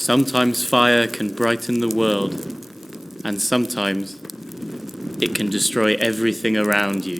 Sometimes fire can brighten the world, and sometimes it can destroy everything around you.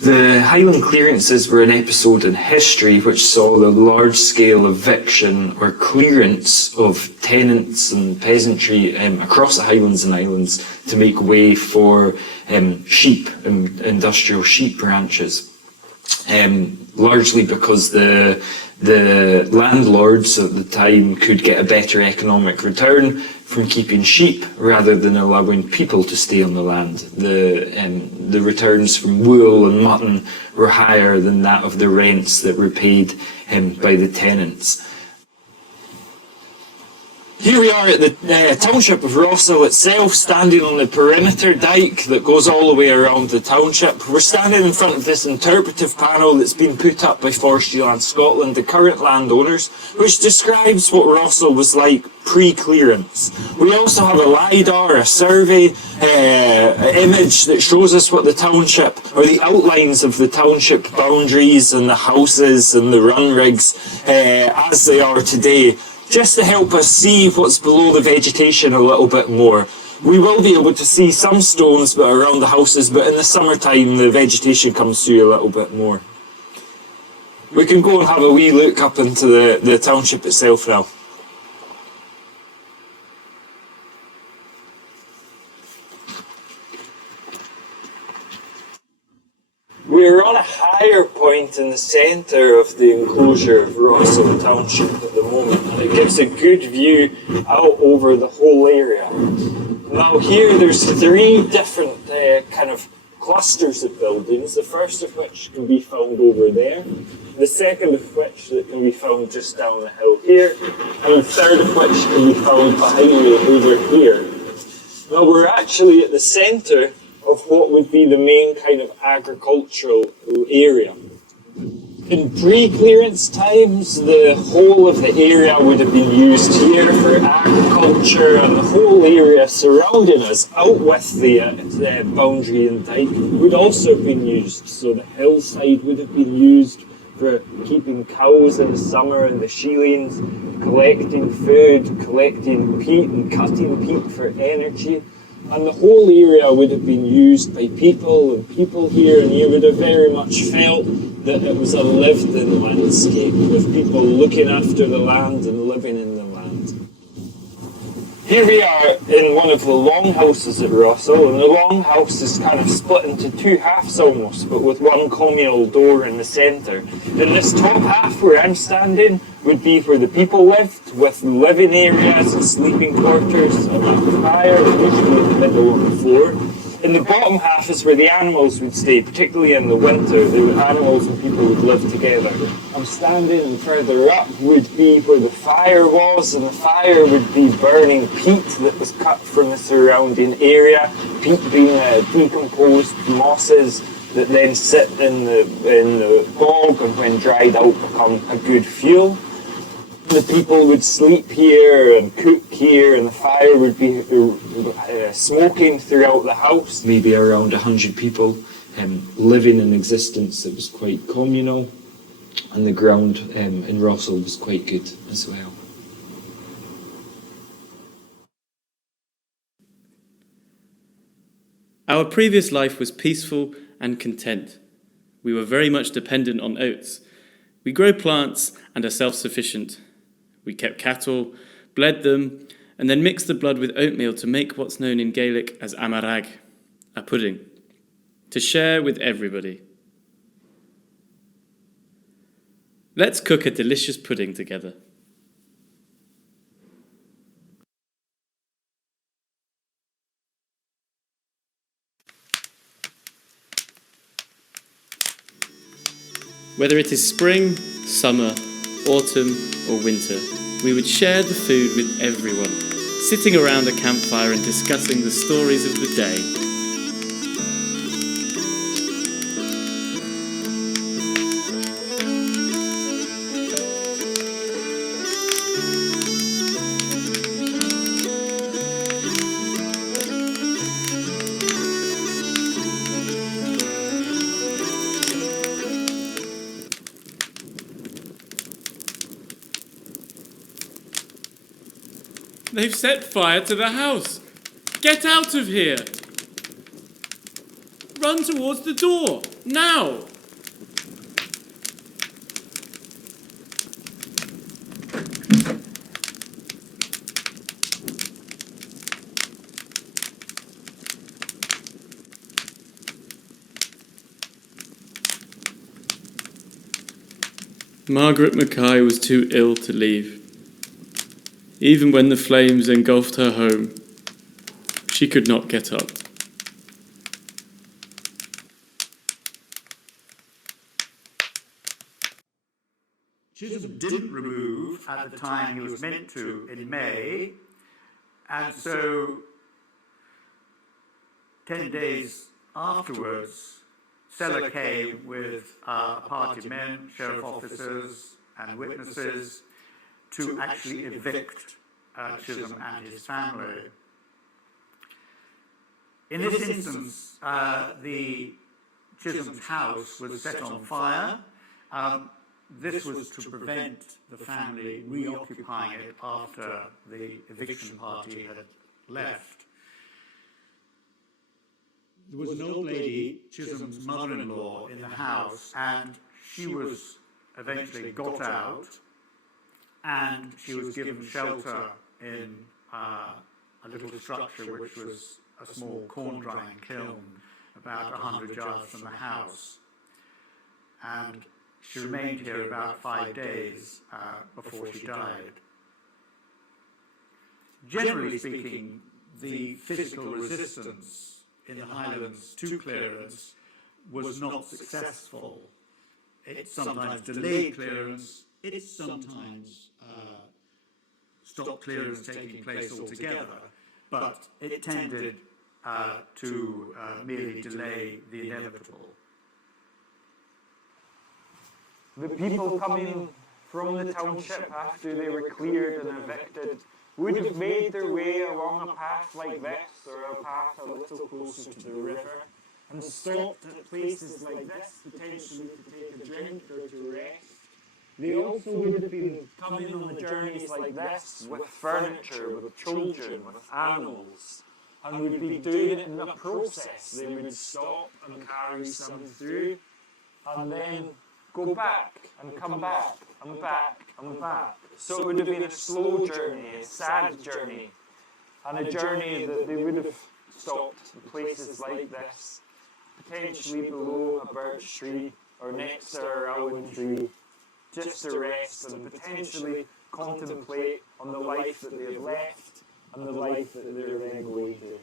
The Highland Clearances were an episode in history which saw the large-scale eviction or clearance of tenants and peasantry across the Highlands and Islands to make way for sheep, industrial sheep ranches. Largely because the landlords at the time could get a better economic return from keeping sheep rather than allowing people to stay on the land. The returns from wool and mutton were higher than that of the rents that were paid by the tenants. Here we are at the township of Rosal itself, standing on the perimeter dike that goes all the way around the township. We're standing in front of this interpretive panel that's been put up by Forestry Land Scotland, the current landowners, which describes what Rosal was like pre-clearance. We also have a LiDAR, a survey image that shows us what the township, or the outlines of the township boundaries and the houses and the run rigs as they are today, just to help us see what's below the vegetation a little bit more. We will be able to see some stones around the houses, but in the summertime the vegetation comes through a little bit more. We can go and have a wee look up into the township itself now. We're on a higher point in the centre of the enclosure of Rosal Township at the moment, and it gives a good view out over the whole area. Now here there's three different kind of clusters of buildings, the first of which can be found over there, the second of which that can be found just down the hill here, and the third of which can be found behind me over here. Now we're actually at the centre of what would be the main kind of agricultural area. In pre-clearance times, the whole of the area would have been used here for agriculture, and the whole area surrounding us, out with the boundary and dike, would also have been used. So the hillside would have been used for keeping cows in the summer and the sheelings, collecting food, collecting peat and cutting peat for energy. And the whole area would have been used by people and people here, and you would have very much felt that it was a lived-in landscape with people looking after the land and living in the land. Here we are in one of the longhouses at Rosal, and the longhouse is kind of split into two halves almost, but with one communal door in the centre. In this top half where I'm standing would be where the people lived, with living areas and sleeping quarters and a fire, usually in the middle of the floor. In the bottom half is where the animals would stay, particularly in the winter. The animals and people would live together. I'm standing, and further up would be where the fire was, and the fire would be burning peat that was cut from the surrounding area, peat being decomposed mosses that then sit in the bog, and when dried out become a good fuel. The people would sleep here and cook here, and the fire would be smoking throughout the house. Maybe around 100 people living in existence that was quite communal, and the ground in Rosal was quite good as well. Our previous life was peaceful and content. We were very much dependent on oats. We grow plants and are self-sufficient. We kept cattle, bled them, and then mixed the blood with oatmeal to make what's known in Gaelic as amarag, a pudding, to share with everybody. Let's cook a delicious pudding together. Whether it is spring, summer, autumn or winter, we would share the food with everyone, sitting around a campfire and discussing the stories of the day. They've set fire to the house. Get out of here! Run towards the door, now! Margaret Mackay was too ill to leave. Even when the flames engulfed her home, she could not get up. Chisholm didn't remove at the time he was meant to in May, and so 10 days afterwards, Seller came with a party of men, sheriff officers and witnesses to actually evict Chisholm and his family. In this instance, the Chisholm's house was set on fire. This was to prevent the family reoccupying it after the eviction party had left. There was an old lady, Chisholm's mother-in-law, in the house, and she was eventually got out, and she was given shelter in a little structure which was a small corn drying kiln about 100 yards from the house. And she remained here about 5 days before she died. Generally speaking, the physical resistance in the Highlands to clearance was not successful. It sometimes delayed clearance, it sometimes stopped clearance taking place altogether, but it tended to merely delay the inevitable. The people coming from the township after they were cleared and evicted would have made their way along a path like this, or a path a little closer to the river, and stopped at places like this, potentially to take a drink or to rest. They also would have been coming on journeys like this with furniture, with children, with animals, and would be doing it in a process. They would stop and carry some through, and then go back and come back and back and back. So it would have been a slow journey, a sad journey, and a journey that they would have stopped in places like this, potentially below a birch tree or next to a rowan tree, just to rest and potentially contemplate on the life that they have left and the life that they're then going to.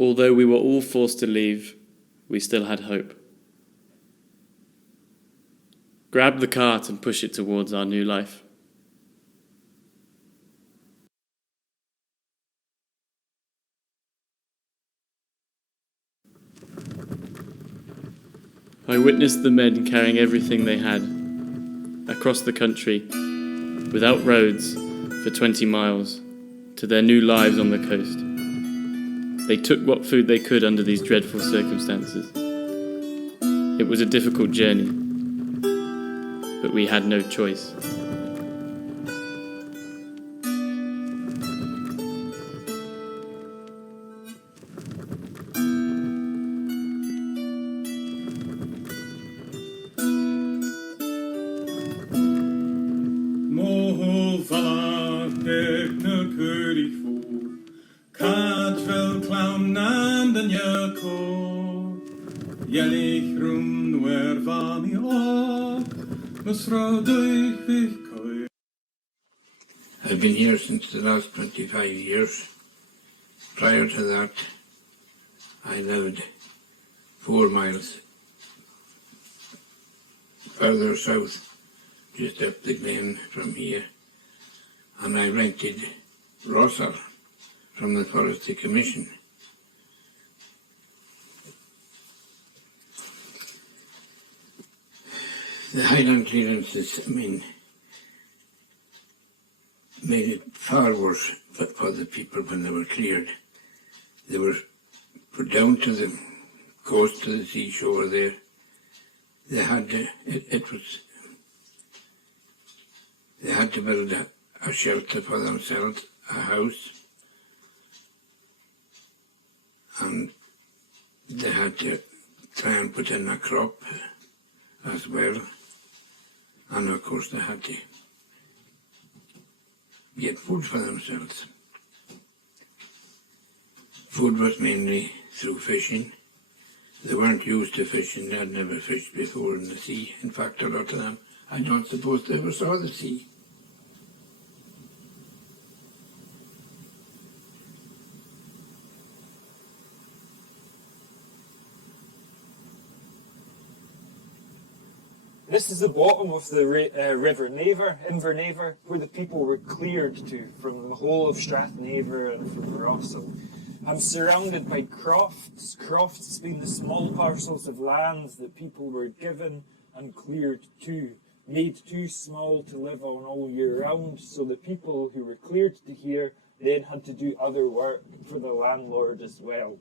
Although we were all forced to leave, we still had hope. Grab the cart and push it towards our new life. I witnessed the men carrying everything they had across the country, without roads, for 20 miles, to their new lives on the coast. They took what food they could under these dreadful circumstances. It was a difficult journey, but we had no choice. Jellig rum, nu van i I've been here since the last 25 years. Prior to that, I lived 4 miles further south, just up the glen from here, and I rented Rosal from the Forestry Commission. The Highland Clearances, made it far worse for the people when they were cleared. They were put down to the coast, to the seashore there. They had to, they had to build a shelter for themselves, a house, and they had to try and put in a crop as well, and of course they had to get food for themselves. Food was mainly through fishing. They weren't used to fishing, they had never fished before in the sea. In fact, a lot of them, I don't suppose they ever saw the sea. This is the bottom of the River Invernaver, where the people were cleared to from the whole of Strathnaver and from Rosal. I'm surrounded by crofts. Crofts being the small parcels of land that people were given and cleared to, made too small to live on all year round, so the people who were cleared to here then had to do other work for the landlord as well.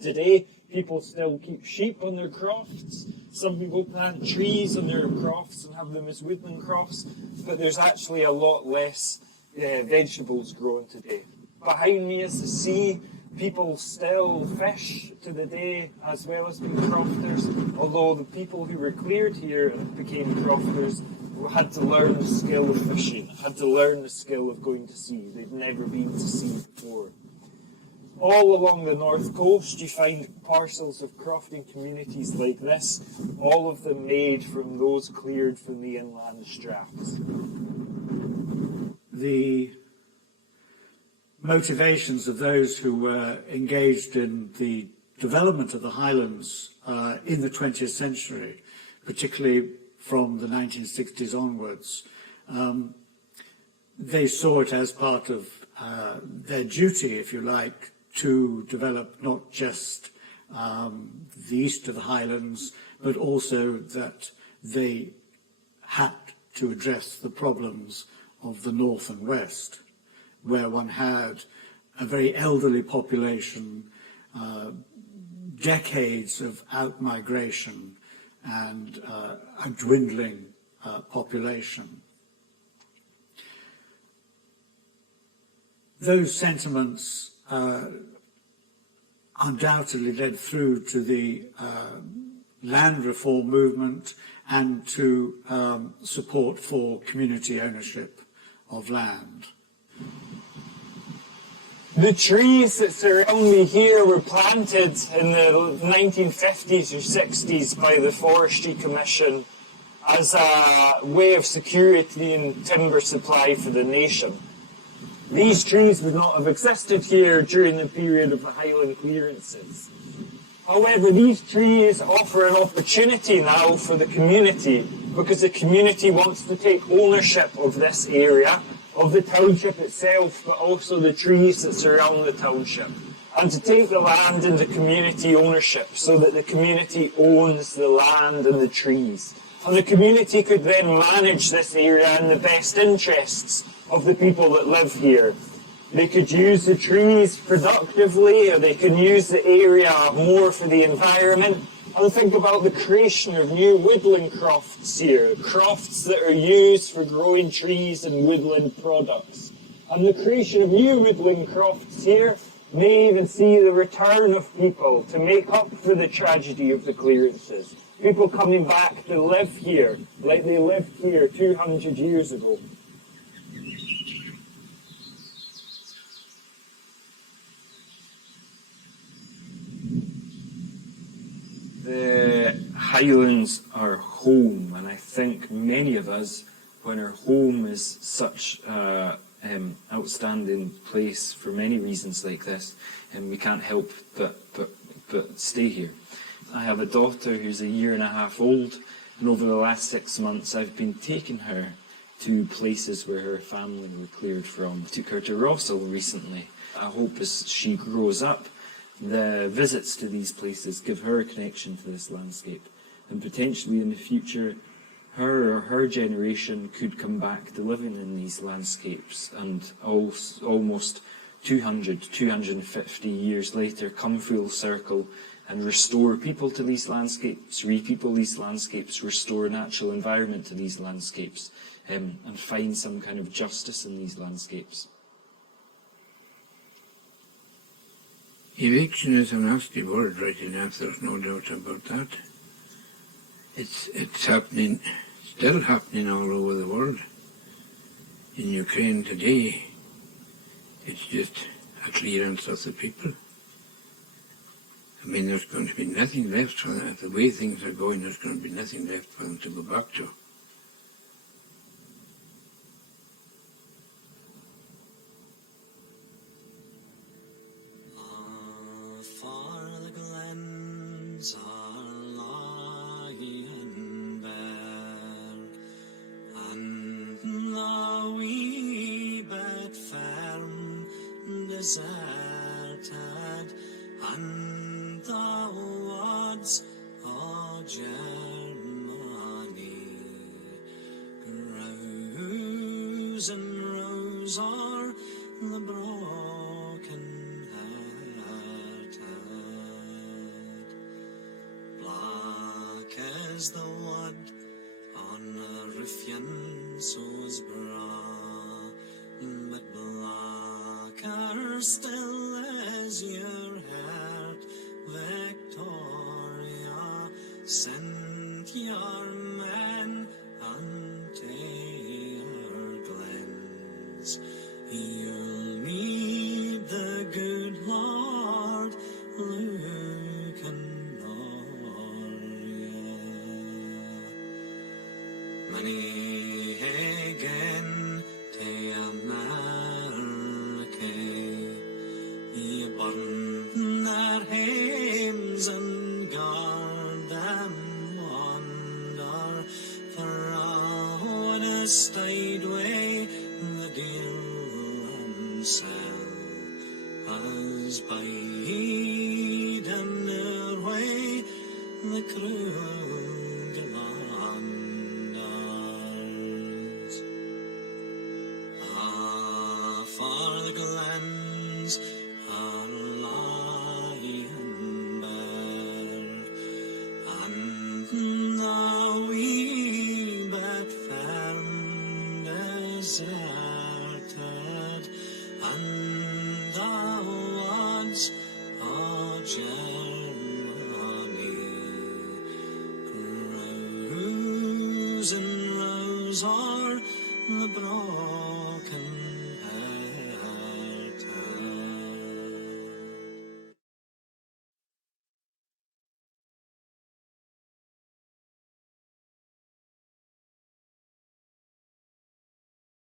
Today, people still keep sheep on their crofts. Some people plant trees on their crofts and have them as woodland crofts, but there's actually a lot less vegetables grown today. Behind me is the sea. People still fish to the day as well as being crofters, although the people who were cleared here and became crofters had to learn the skill of fishing, had to learn the skill of going to sea. They'd never been to sea before. All along the north coast you find parcels of crofting communities like this, all of them made from those cleared from the inland straths. The motivations of those who were engaged in the development of the Highlands in the 20th century, particularly from the 1960s onwards, they saw it as part of their duty, if you like, to develop not just the east of the Highlands, but also that they had to address the problems of the north and west, where one had a very elderly population, decades of out-migration, and a dwindling population. Those sentiments undoubtedly led through to the land reform movement and to support for community ownership of land. The trees that surround me here were planted in the 1950s or 60s by the Forestry Commission as a way of securing timber supply for the nation. These trees would not have existed here during the period of the Highland Clearances. However, these trees offer an opportunity now for the community, because the community wants to take ownership of this area, of the township itself, but also the trees that surround the township, and to take the land into community ownership so that the community owns the land and the trees. And the community could then manage this area in the best interests of the people that live here. They could use the trees productively, or they can use the area more for the environment. And think about the creation of new woodland crofts here, crofts that are used for growing trees and woodland products. And the creation of new woodland crofts here may even see the return of people to make up for the tragedy of the clearances. People coming back to live here like they lived here 200 years ago. The Highlands are home, and I think think many of us, when our home is such outstanding place for many reasons like this, and we can't help but stay here. I have a daughter who's a year and a half old, and over the last 6 months I've been taking her to places where her family were cleared from. I took her to Rosal recently. I hope as she grows up, the visits to these places give her a connection to this landscape, and potentially in the future her or her generation could come back to living in these landscapes, and almost 250 years later come full circle and restore people to these landscapes, re-people these landscapes, restore a natural environment to these landscapes, and find some kind of justice in these landscapes. Eviction is a nasty word right enough, there's no doubt about that. It's happening, still happening all over the world. In Ukraine today, it's just a clearance of the people. I mean, there's going to be nothing left for them. The way things are going, there's going to be nothing left for them to go back to. For the glens are lying bare, and the wee bit firm deserted, and the woods of Germany, rows and rows are the broken hearted. Black as the wood on a ruffian so's brow, but blacker still is your heart, Victoria. Send your men unto your glens. You'll need the good Lord look o'er you. Many again to America, you burn their homes and guard them wander, for when a stayed way the deal and sell has bide in their way the cruel Highlanders. Ah, for the glens are lying bare, and the wee bit firm deserted, and the woods of Germany, rows and rows are the broad